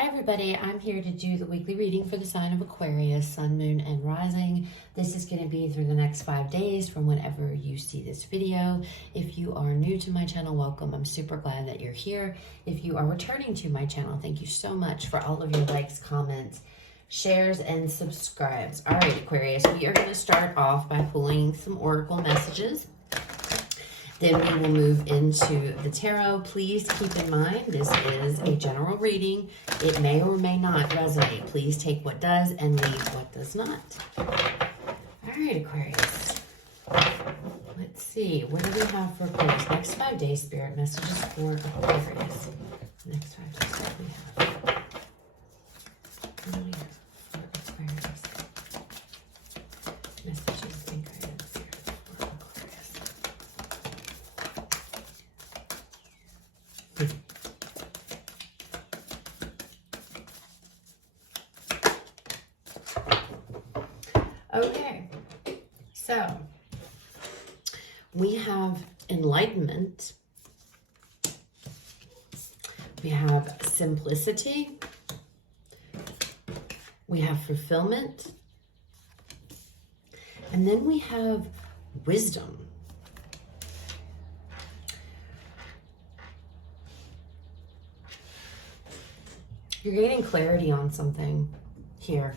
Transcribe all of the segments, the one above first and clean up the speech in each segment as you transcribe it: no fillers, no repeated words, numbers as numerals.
Hi everybody, I'm here to do the weekly reading for the sign of Aquarius, Sun, Moon, and Rising. This is going to be through the next 5 days from whenever you see this video. If you are new to my channel, welcome. I'm super glad that you're here. If you are returning to my channel, thank you so much for all of your likes, comments, shares, and subscribes. All right, Aquarius, we are going to start off by pulling some oracle messages. Then we will move into the tarot. Please keep in mind, this is a general reading. It may or may not resonate. Please take what does and leave what does not. All right, Aquarius. Let's see. What do we have for Aquarius? Next 5 days, Spirit messages for Aquarius. Next 5 days, what do we have? What do we have for Aquarius? Messages and guidance here for Aquarius. Okay, so we have enlightenment, we have simplicity, we have fulfillment, and then we have wisdom. You're gaining clarity on something here.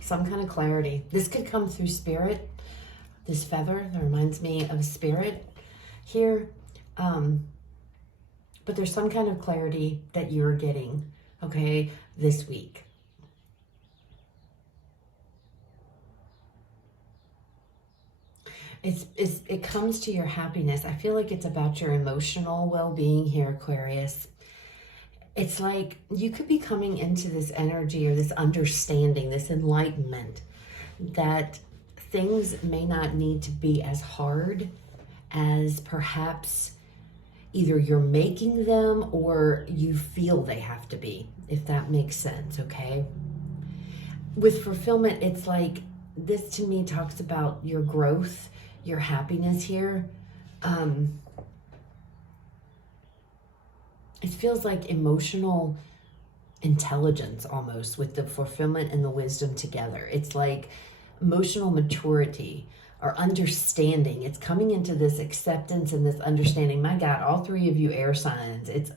Some kind of clarity. This could come through spirit. This feather that reminds me of spirit here. But there's some kind of clarity that you're getting, okay, this week. It comes to your happiness. I feel like it's about your emotional well-being here, Aquarius. It's like you could be coming into this energy or this understanding, this enlightenment, that things may not need to be as hard as perhaps either you're making them or you feel they have to be, if that makes sense, okay? With fulfillment, it's like this to me talks about your growth, your happiness here. It feels like emotional intelligence almost with the fulfillment and the wisdom together. It's like emotional maturity or understanding. It's coming into this acceptance and this understanding. My God, all three of you air signs. It's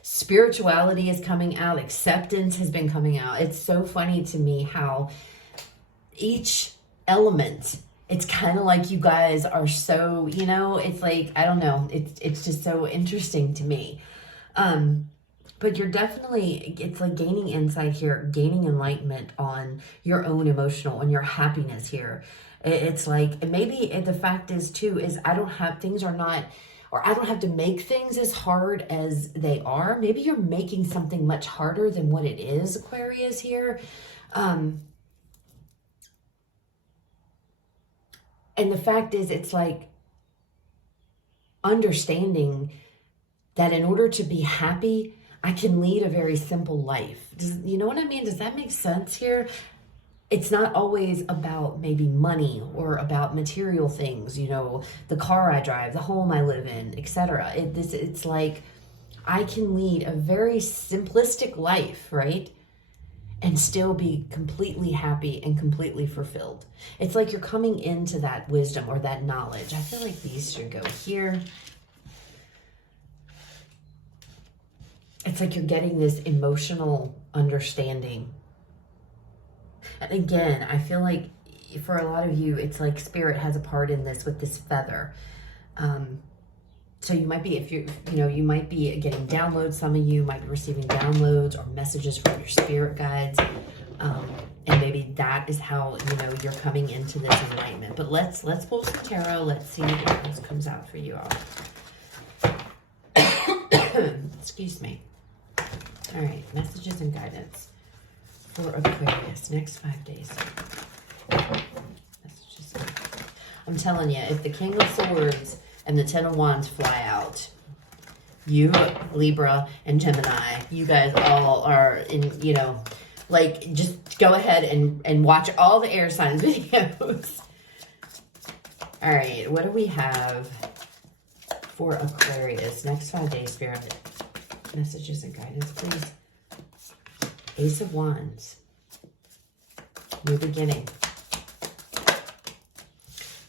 spirituality is coming out. Acceptance has been coming out. It's so funny to me how each element, it's kind of like you guys are so, you know, it's like, I don't know. It's just so interesting to me. But you're definitely, it's like gaining insight here, gaining enlightenment on your own emotional, on your happiness here. It's like, maybe the fact is too, is I don't have to make things as hard as they are. Maybe you're making something much harder than what it is, Aquarius here. And the fact is, it's like understanding that in order to be happy, I can lead a very simple life. You know what I mean? Does that make sense here? It's not always about maybe money or about material things, you know, the car I drive, the home I live in, etc. It's like I can lead a very simplistic life, right? And still be completely happy and completely fulfilled. It's like you're coming into that wisdom or that knowledge. I feel like these should go here. It's like you're getting this emotional understanding. And again, I feel like for a lot of you, it's like spirit has a part in this with this feather. So you might be, if you might be getting downloads. Some of you might be receiving downloads or messages from your spirit guides. And maybe that is how, you know, you're coming into this enlightenment. But let's pull some tarot. Let's see what else comes out for you all. Excuse me. All right, messages and guidance for Aquarius, next 5 days. Messages. I'm telling you, if the King of Swords and the Ten of Wands fly out, you, Libra, and Gemini, you guys all are in, you know, like, just go ahead and watch all the air signs videos. All right, what do we have for Aquarius? Next 5 days, Spirit. Messages and guidance, please. Ace of Wands. New beginning.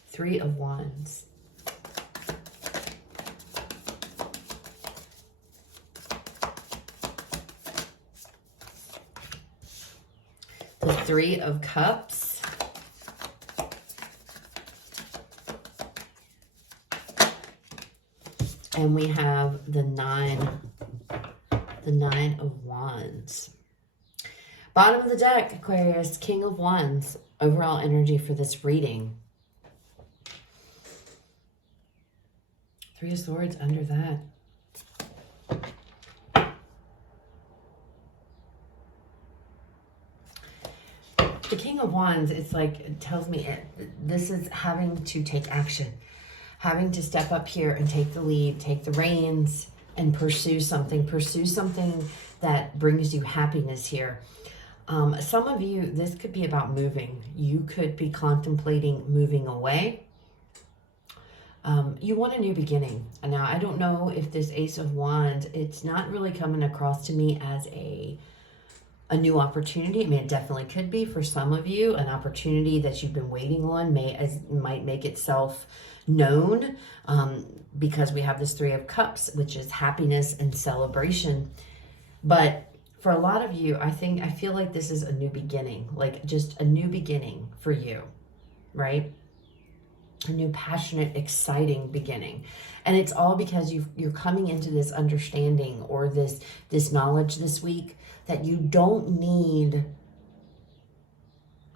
Three of Wands. The Three of Cups. And we have the Nine of Wands. Bottom of the deck, Aquarius, King of Wands. Overall energy for this reading. Three of Swords under that. The King of Wands, it's like, it tells me this is having to take action. Having to step up here and take the lead, take the reins, and pursue something. Pursue something that brings you happiness here. Some of you, this could be about moving. You could be contemplating moving away. You want a new beginning. Now, I don't know if this Ace of Wands, it's not really coming across to me as a new opportunity. I mean, it definitely could be for some of you. An opportunity that you've been waiting on might make itself known, because we have this Three of Cups, which is happiness and celebration. But for a lot of you, I feel like this is a new beginning, like just a new beginning for you, right? A new passionate, exciting beginning. And it's all because you're coming into this understanding or this knowledge this week that you don't need,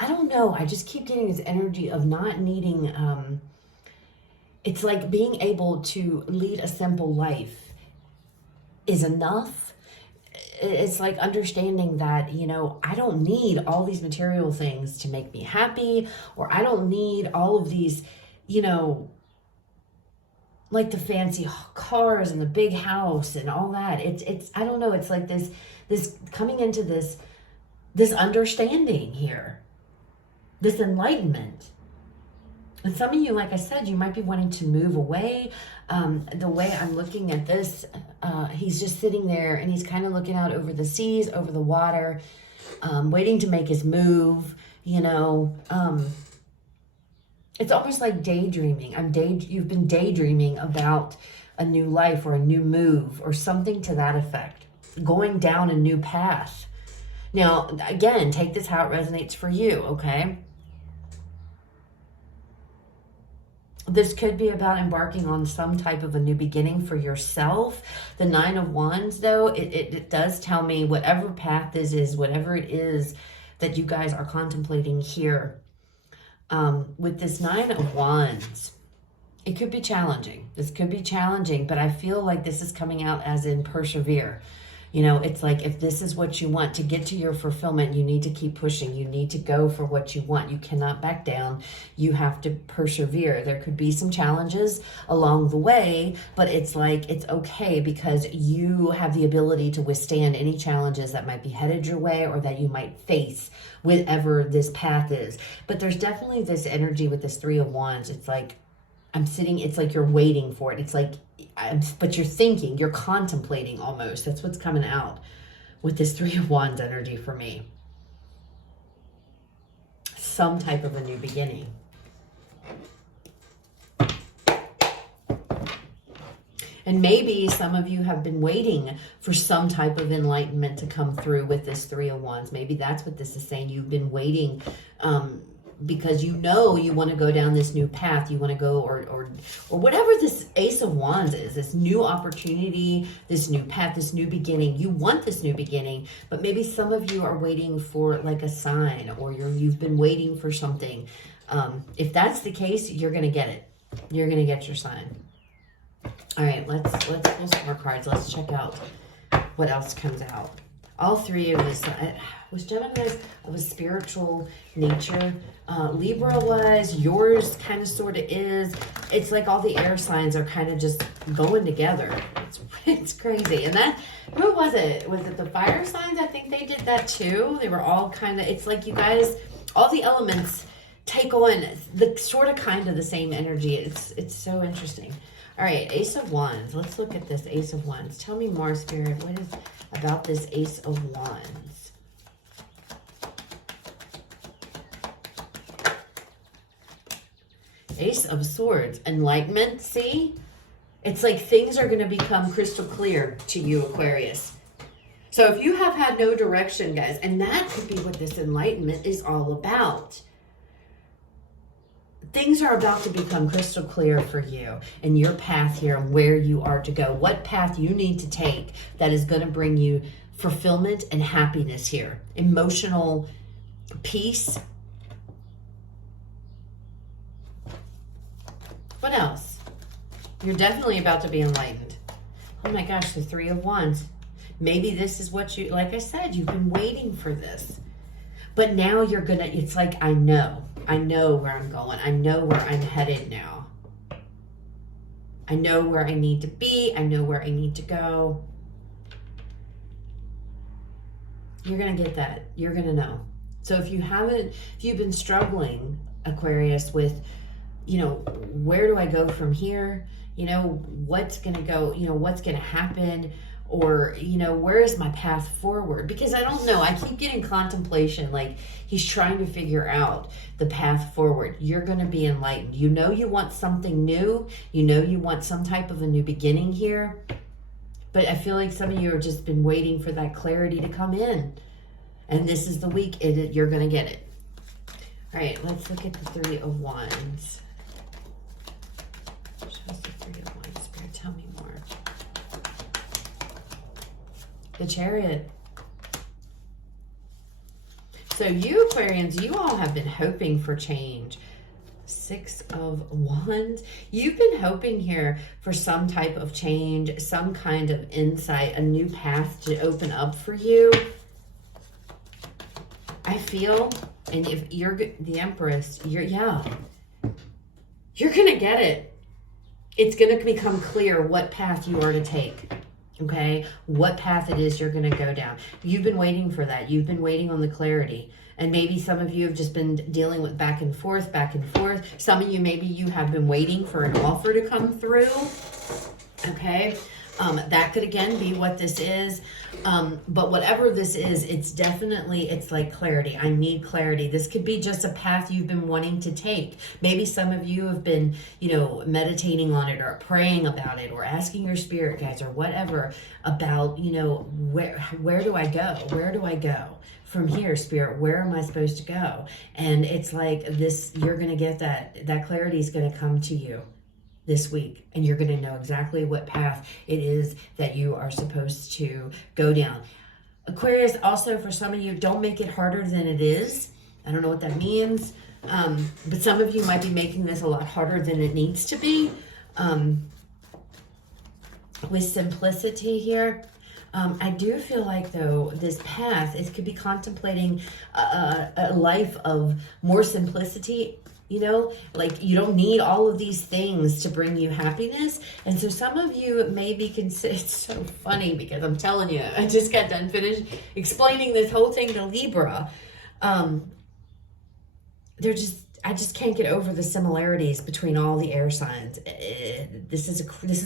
I don't know, I just keep getting this energy of not needing, it's like being able to lead a simple life is enough. It's like understanding that, you know, I don't need all these material things to make me happy, or I don't need all of these, you know, like the fancy cars and the big house and all that. It's I don't know, it's like this coming into this understanding here, this enlightenment. And some of you, like I said, you might be wanting to move away. The way I'm looking at this, he's just sitting there and he's kind of looking out over the seas, over the water, waiting to make his move, you know. It's almost like daydreaming. You've been daydreaming about a new life or a new move or something to that effect. Going down a new path. Now, again, take this how it resonates for you, okay? This could be about embarking on some type of a new beginning for yourself. The Nine of Wands, though, it does tell me whatever path this is, whatever it is that you guys are contemplating here. With this Nine of Wands, it could be challenging. This could be challenging, but I feel like this is coming out as in persevere. You know, it's like if this is what you want to get to your fulfillment, you need to keep pushing. You need to go for what you want. You cannot back down. You have to persevere. There could be some challenges along the way, but it's like it's okay because you have the ability to withstand any challenges that might be headed your way or that you might face whatever this path is. But there's definitely this energy with this Three of Wands. It's like I'm sitting, it's like you're waiting for it. It's like, but you're thinking, you're contemplating almost. That's what's coming out with this Three of Wands energy for me. Some type of a new beginning. And maybe some of you have been waiting for some type of enlightenment to come through with this Three of Wands. Maybe that's what this is saying. You've been waiting, because you know you want to go down this new path, you want to go, or whatever this Ace of Wands is, this new opportunity, this new path, this new beginning. You want this new beginning, but maybe some of you are waiting for like a sign, or you've been waiting for something. If that's the case, you're going to get it. You're going to get your sign. All right, let's pull some more cards. Let's check out what else comes out. All three of us was Gemini of a spiritual nature. Libra was, yours kind of sort of is. It's like all the air signs are kind of just going together. It's crazy. And that, who was it? Was it the fire signs? I think they did that too. They were all kind of, it's like you guys, all the elements take on the sort of kind of the same energy. It's so interesting. All right, Ace of Wands. Let's look at this Ace of Wands. Tell me more, Spirit. What is about this Ace of Wands? Ace of Swords. Enlightenment, see? It's like things are going to become crystal clear to you, Aquarius. So if you have had no direction, guys, and that could be what this enlightenment is all about. Things are about to become crystal clear for you and your path here and where you are to go. What path you need to take that is going to bring you fulfillment and happiness here. Emotional peace. What else? You're definitely about to be enlightened. Oh my gosh, the Three of Wands. Maybe this is what you, like I said, you've been waiting for this. But now you're gonna, it's like, I know where I'm going. I know where I'm headed now. I know where I need to be. I know where I need to go. You're gonna get that. You're gonna know. So if you've been struggling, Aquarius, with, where do I go from here? What's gonna go, what's gonna happen? Or, where is my path forward? Because I don't know. I keep getting contemplation, like he's trying to figure out the path forward. You're going to be enlightened. You want something new. You want some type of a new beginning here. But I feel like some of you have just been waiting for that clarity to come in. And this is the week you're going to get it. All right, let's look at the Three of Wands. Show us the Three of Wands. Spirit, tell me more. The Chariot. So you Aquarians, you all have been hoping for change. Six of Wands. You've been hoping here for some type of change, some kind of insight, a new path to open up for you. I feel, and if you're the Empress, you're going to get it. It's going to become clear what path you are to take. Okay, what path it is you're going to go down. You've been waiting for that. You've been waiting on the clarity. And maybe some of you have just been dealing with back and forth. Some of you, maybe you have been waiting for an offer to come through. Okay, that could again be what this is. But whatever this is, it's like clarity. I need clarity. This could be just a path you've been wanting to take. Maybe some of you have been, meditating on it or praying about it or asking your spirit guides or whatever about, where do I go? Where do I go? From here, Spirit, where am I supposed to go? And it's like this, you're going to get that clarity is going to come to you this week, and you're going to know exactly what path it is that you are supposed to go down. Aquarius, also for some of you, don't make it harder than it is. I don't know what that means, but some of you might be making this a lot harder than it needs to be. With simplicity here, I do feel like, though, this path, it could be contemplating a life of more simplicity. Like you don't need all of these things to bring you happiness. And so some of you may be it's so funny because I'm telling you, I just got done finished explaining this whole thing to Libra. I just can't get over the similarities between all the air signs. This is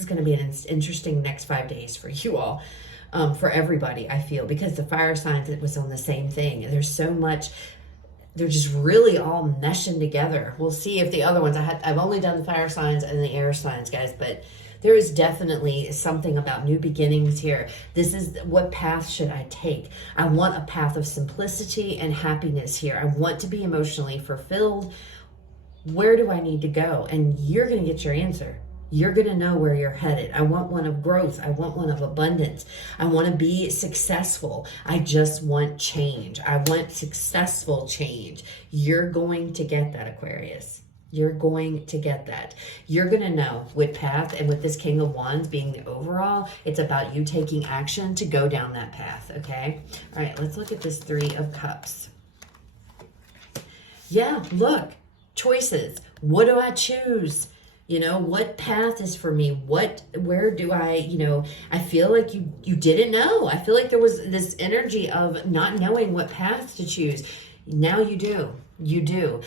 going to be an interesting next 5 days for you all. For everybody, I feel, because the fire signs, it was on the same thing. There's so much. They're just really all meshing together. We'll see if the other ones, I've only done the fire signs and the air signs, guys, but there is definitely something about new beginnings here. This is what path should I take? I want a path of simplicity and happiness here. I want to be emotionally fulfilled. Where do I need to go? And you're going to get your answer. You're going to know where you're headed. I want one of growth. I want one of abundance. I want to be successful. I just want change. I want successful change. You're going to get that, Aquarius. You're going to get that. You're going to know what path, and with this King of Wands being the overall, it's about you taking action to go down that path, okay? All right, let's look at this Three of Cups. Yeah, look, choices. What do I choose? What path is for me? Where do I, I feel like you didn't know. I feel like there was this energy of not knowing what path to choose. Now you do. You do.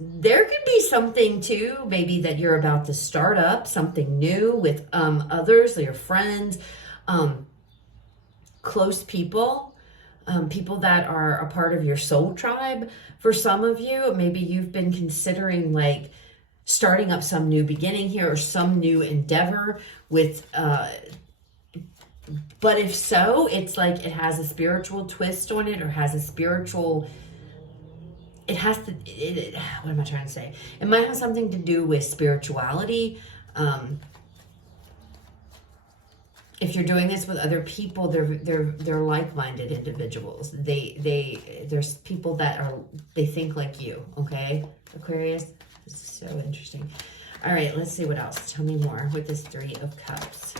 There could be something too, maybe that you're about to start up, something new with others, your friends, close people, people that are a part of your soul tribe. For some of you, maybe you've been considering like starting up some new beginning here or some new endeavor with, but if so, it's like it has a spiritual twist on it, or has a spiritual, it has to, what am I trying to say? It might have something to do with spirituality. If you're doing this with other people, they're like-minded individuals. There's people that they think like you, okay? Aquarius, this is so interesting. All right, let's see what else. Tell me more with this Three of Cups.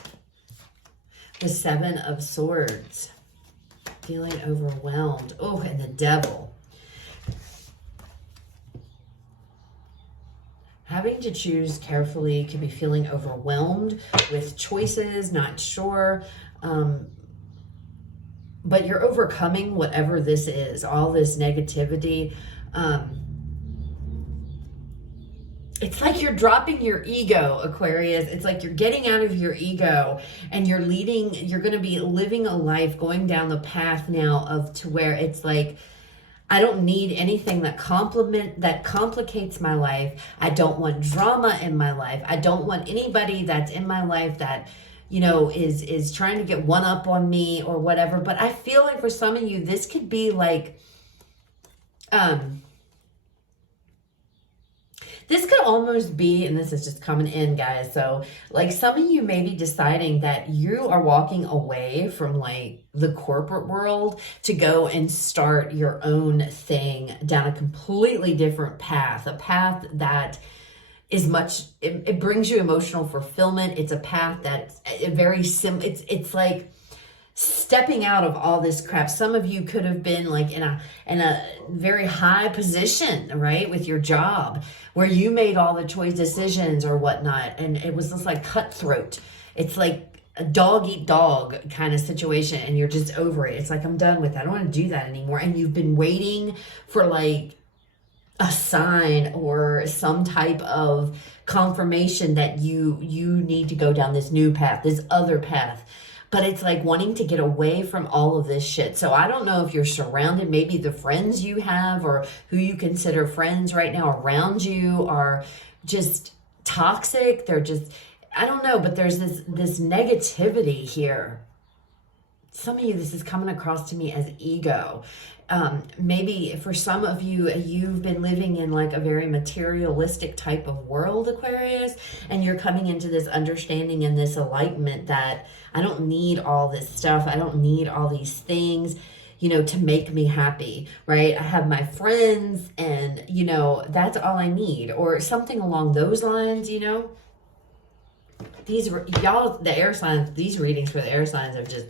The Seven of Swords. Feeling overwhelmed. Oh, and the Devil. Having to choose carefully, could be feeling overwhelmed with choices, not sure. But you're overcoming whatever this is, all this negativity. It's like you're dropping your ego, Aquarius. It's like you're getting out of your ego, and you're going to be living a life, going down the path now of to where it's like, I don't need anything that complicates my life. I don't want drama in my life. I don't want anybody that's in my life that, you know, is trying to get one up on me or whatever. But I feel like for some of you, this could be like, this could almost be, and this is just coming in, guys. So like some of you may be deciding that you are walking away from like the corporate world to go and start your own thing down a completely different path, a path that is much, it brings you emotional fulfillment. It's a path that's very simple. It's like stepping out of all this crap. Some of you could have been like in a very high position, right, with your job, where you made all the choice decisions or whatnot, and it was just like cutthroat. It's like a dog eat dog kind of situation, and you're just over it. It's like, I'm done with that. I don't want to do that anymore. And you've been waiting for like a sign or some type of confirmation that you need to go down this new path, this other path. But it's like wanting to get away from all of this shit. So I don't know if you're surrounded, maybe the friends you have or who you consider friends right now around you are just toxic. They're just, I don't know, but there's this negativity here. Some of you, this is coming across to me as ego. Maybe for some of you, you've been living in like a very materialistic type of world, Aquarius, and you're coming into this understanding and this enlightenment that I don't need all this stuff. I don't need all these things, you know, to make me happy, right? I have my friends and, you know, that's all I need, or something along those lines, you know. These, y'all, the air signs, these readings for the air signs have just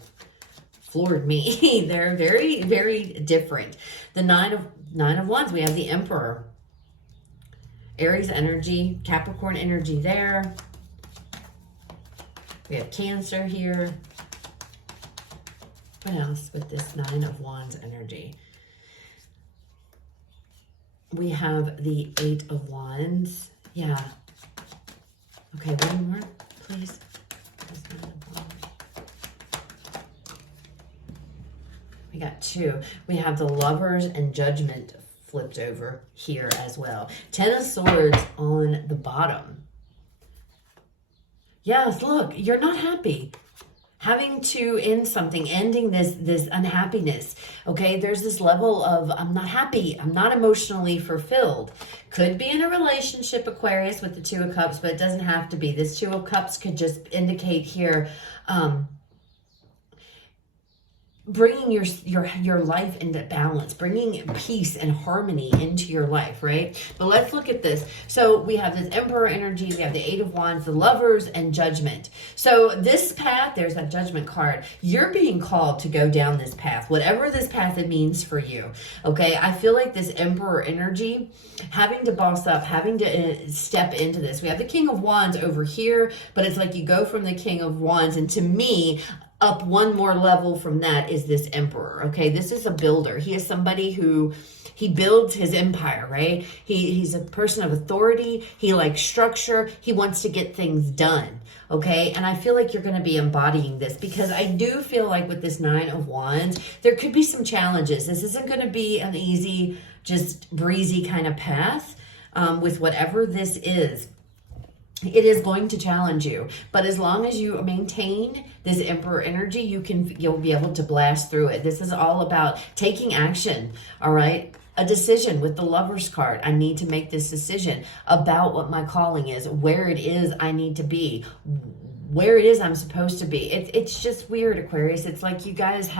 floored me. They're very, very different. The Nine of Wands, we have the Emperor. Aries energy, Capricorn energy there. We have Cancer here. What else with this Nine of Wands energy? We have the Eight of Wands. Yeah. Okay, one more, please. We got two. We have the Lovers and Judgment flipped over here as well. Ten of Swords on the bottom. Yes, look, you're not happy. Having to end something, ending this unhappiness. Okay, there's this level of, I'm not happy. I'm not emotionally fulfilled. Could be in a relationship, Aquarius, with the Two of Cups, but it doesn't have to be. This Two of Cups could just indicate here, bringing your life into balance, bringing peace and harmony into your life, right? But let's look at this. So we have this Emperor energy, we have the Eight of Wands, the Lovers, and Judgment. So this path, there's that Judgment card. You're being called to go down this path, whatever this path it means for you, okay? I feel like this Emperor energy, having to boss up, having to step into this. We have the King of Wands over here, but it's like you go from the King of Wands, and to me, up one more level from that is this Emperor, okay? This is a builder. He is somebody who, he builds his empire, right? He's a person of authority. He likes structure. He wants to get things done, okay? And I feel like you're going to be embodying this, because I do feel like with this Nine of Wands, there could be some challenges. This isn't going to be an easy, just breezy kind of path. with whatever this is. It is going to challenge you, but as long as you maintain this Emperor energy, you'll be able to blast through it. This is all about taking action, all right? A decision with the Lover's card. I need to make this decision about what my calling is, where it is I need to be, where it is I'm supposed to be. It's just weird, Aquarius. It's like you guys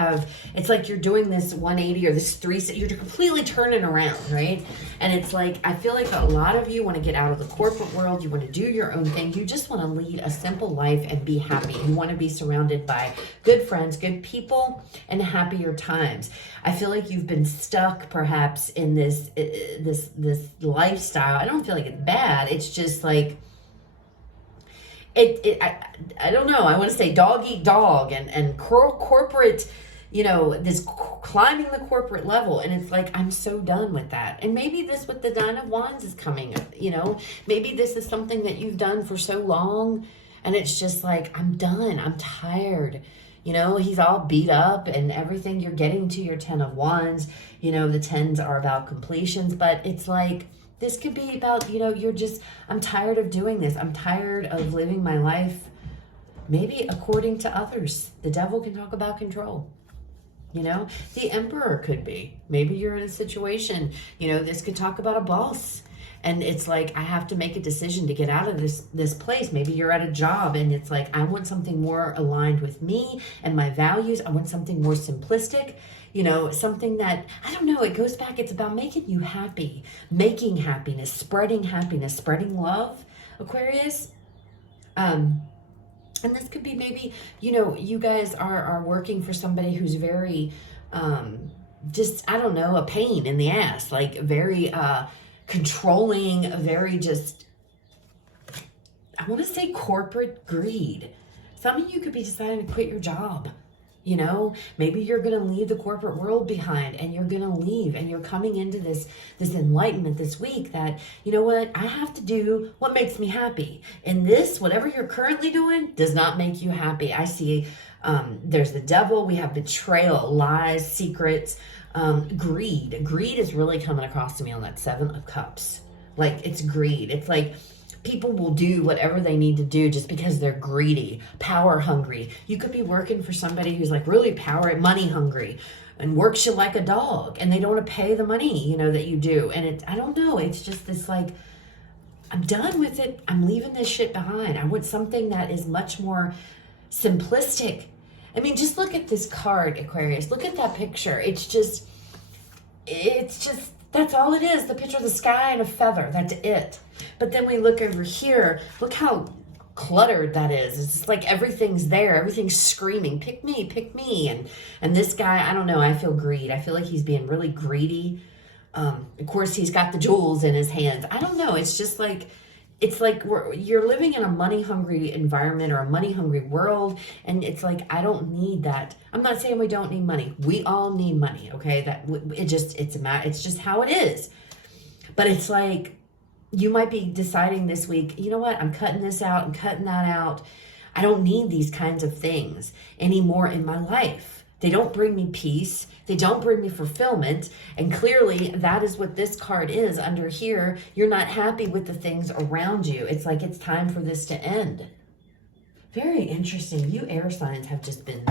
it's like you're doing this 180 or this 360, you're completely turning around, right? And it's like, I feel like a lot of you want to get out of the corporate world. You want to do your own thing. You just want to lead a simple life and be happy. You want to be surrounded by good friends, good people, and happier times. I feel like you've been stuck perhaps in this lifestyle. I don't feel like it's bad. It's just like, I don't know. I want to say dog eat dog and corporate, this climbing the corporate level. And it's like, I'm so done with that. And maybe this with the Nine of Wands is coming, maybe this is something that you've done for so long. And it's just like, I'm done. I'm tired. He's all beat up and everything. You're getting to your 10 of Wands. The 10s are about completions, but it's like, this could be about, I'm tired of doing this. I'm tired of living my life, maybe according to others. The devil can talk about control. The Emperor could be. Maybe you're in a situation, this could talk about a boss. And it's like, I have to make a decision to get out of this place. Maybe you're at a job and it's like, I want something more aligned with me and my values. I want something more simplistic. Something that, I don't know, it goes back, it's about making you happy, making happiness, spreading love, Aquarius. And this could be maybe, you guys are working for somebody who's very, just, I don't know, a pain in the ass, like very controlling, very just, I want to say corporate greed. Some of you could be deciding to quit your job. Maybe you're going to leave the corporate world behind and you're going to leave and you're coming into this enlightenment this week that, what, I have to do what makes me happy. And this, whatever you're currently doing, does not make you happy. I see there's the devil. We have betrayal, lies, secrets, greed. Greed is really coming across to me on that 7 of Cups. Like, it's greed. It's like, people will do whatever they need to do just because they're greedy, power hungry. You could be working for somebody who's like really money hungry and works you like a dog and they don't want to pay the money, that you do. And I don't know. It's just this like, I'm done with it. I'm leaving this shit behind. I want something that is much more simplistic. I mean, just look at this card, Aquarius. Look at that picture. It's just, that's all it is. The picture of the sky and a feather. That's it. But then we look over here. Look how cluttered that is. It's just like everything's there. Everything's screaming, pick me, pick me. And this guy, I don't know. I feel greed. I feel like he's being really greedy. Of course, he's got the jewels in his hands. I don't know. It's just like, you're living in a money-hungry environment or a money-hungry world, and it's like, I don't need that. I'm not saying we don't need money. We all need money, okay? It's just how it is. But it's like, you might be deciding this week, you know what? I'm cutting this out. I'm cutting that out. I don't need these kinds of things anymore in my life. They don't bring me peace. They don't bring me fulfillment. And clearly that is what this card is under here. You're not happy with the things around you. It's like it's time for this to end. Very interesting. You air signs have just been,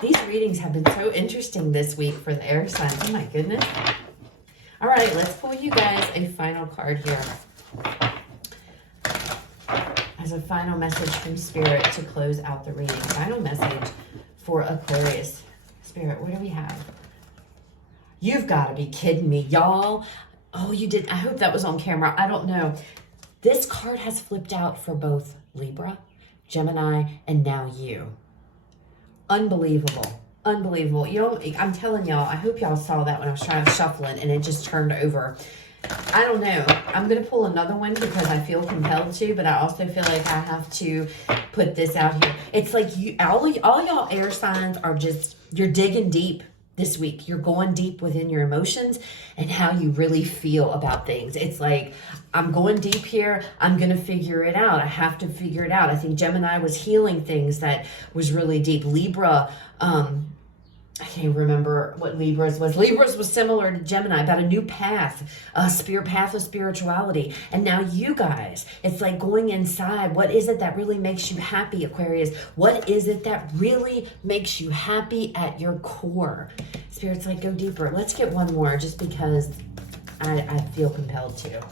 these readings have been so interesting this week for the air signs. Oh my goodness. All right, let's pull you guys a final card here. As a final message from Spirit to close out the reading. Final message for Aquarius. Spirit, what do we have? You've got to be kidding me, y'all. Oh, you did. I hope that was on camera. I don't know. This card has flipped out for both Libra, Gemini, and now you. Unbelievable. Unbelievable. I'm telling y'all, I hope y'all saw that when I was trying to shuffle it and it just turned over. I don't know. I'm going to pull another one because I feel compelled to, but I also feel like I have to put this out here. It's like all y'all air signs are just, you're digging deep this week. You're going deep within your emotions and how you really feel about things. It's like, I'm going deep here. I'm going to figure it out. I have to figure it out. I think Gemini was healing things that was really deep. Libra, I can't remember what Libras was. Libras was similar to Gemini, about a new path, a path of spirituality. And now you guys, it's like going inside. What is it that really makes you happy, Aquarius? What is it that really makes you happy at your core? Spirit's like, go deeper. Let's get one more just because I feel compelled to.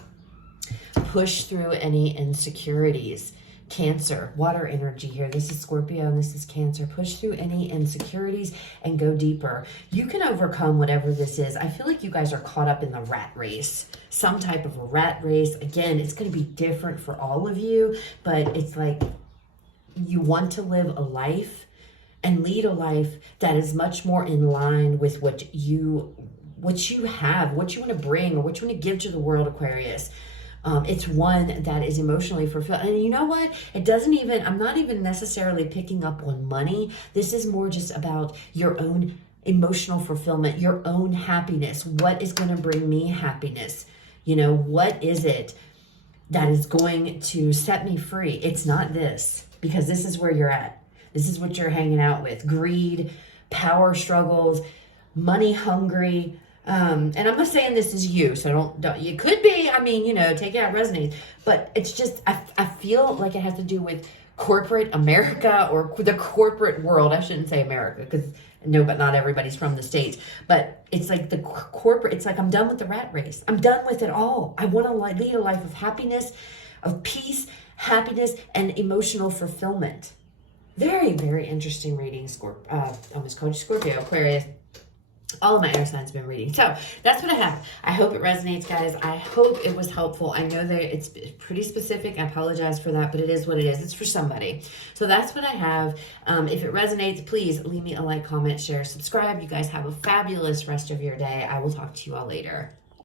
Push through any insecurities. Cancer, water energy here. This is Scorpio and this is Cancer. Push through any insecurities and go deeper. You can overcome whatever this is. I feel like you guys are caught up in the rat race, some type of a rat race. Again, it's going to be different for all of you, but it's like you want to live a life and lead a life that is much more in line with what you have, what you want to bring, or what you want to give to the world, Aquarius. It's one that is emotionally fulfilled. And you know what? I'm not even necessarily picking up on money. This is more just about your own emotional fulfillment, your own happiness. What is going to bring me happiness? You know, what is it that is going to set me free? It's not this, because this is where you're at. This is what you're hanging out with. Greed, power struggles, money hungry. And I'm not saying this is you, so don't, you could be, I mean, you know, take it out, resonates, but it's just, I feel like it has to do with corporate America or the corporate world. I shouldn't say America because no, but not everybody's from the States, but it's like the corporate, it's like, I'm done with the rat race. I'm done with it all. I want to lead a life of happiness, of peace, happiness, and emotional fulfillment. Very, very interesting reading, almost called Scorpio, Aquarius. All of my air signs have been reading. So that's what I have. I hope it resonates, guys. I hope it was helpful. I know that it's pretty specific. I apologize for that, but it is what it is. It's for somebody. So that's what I have. If it resonates, please leave me a like, comment, share, subscribe. You guys have a fabulous rest of your day. I will talk to you all later.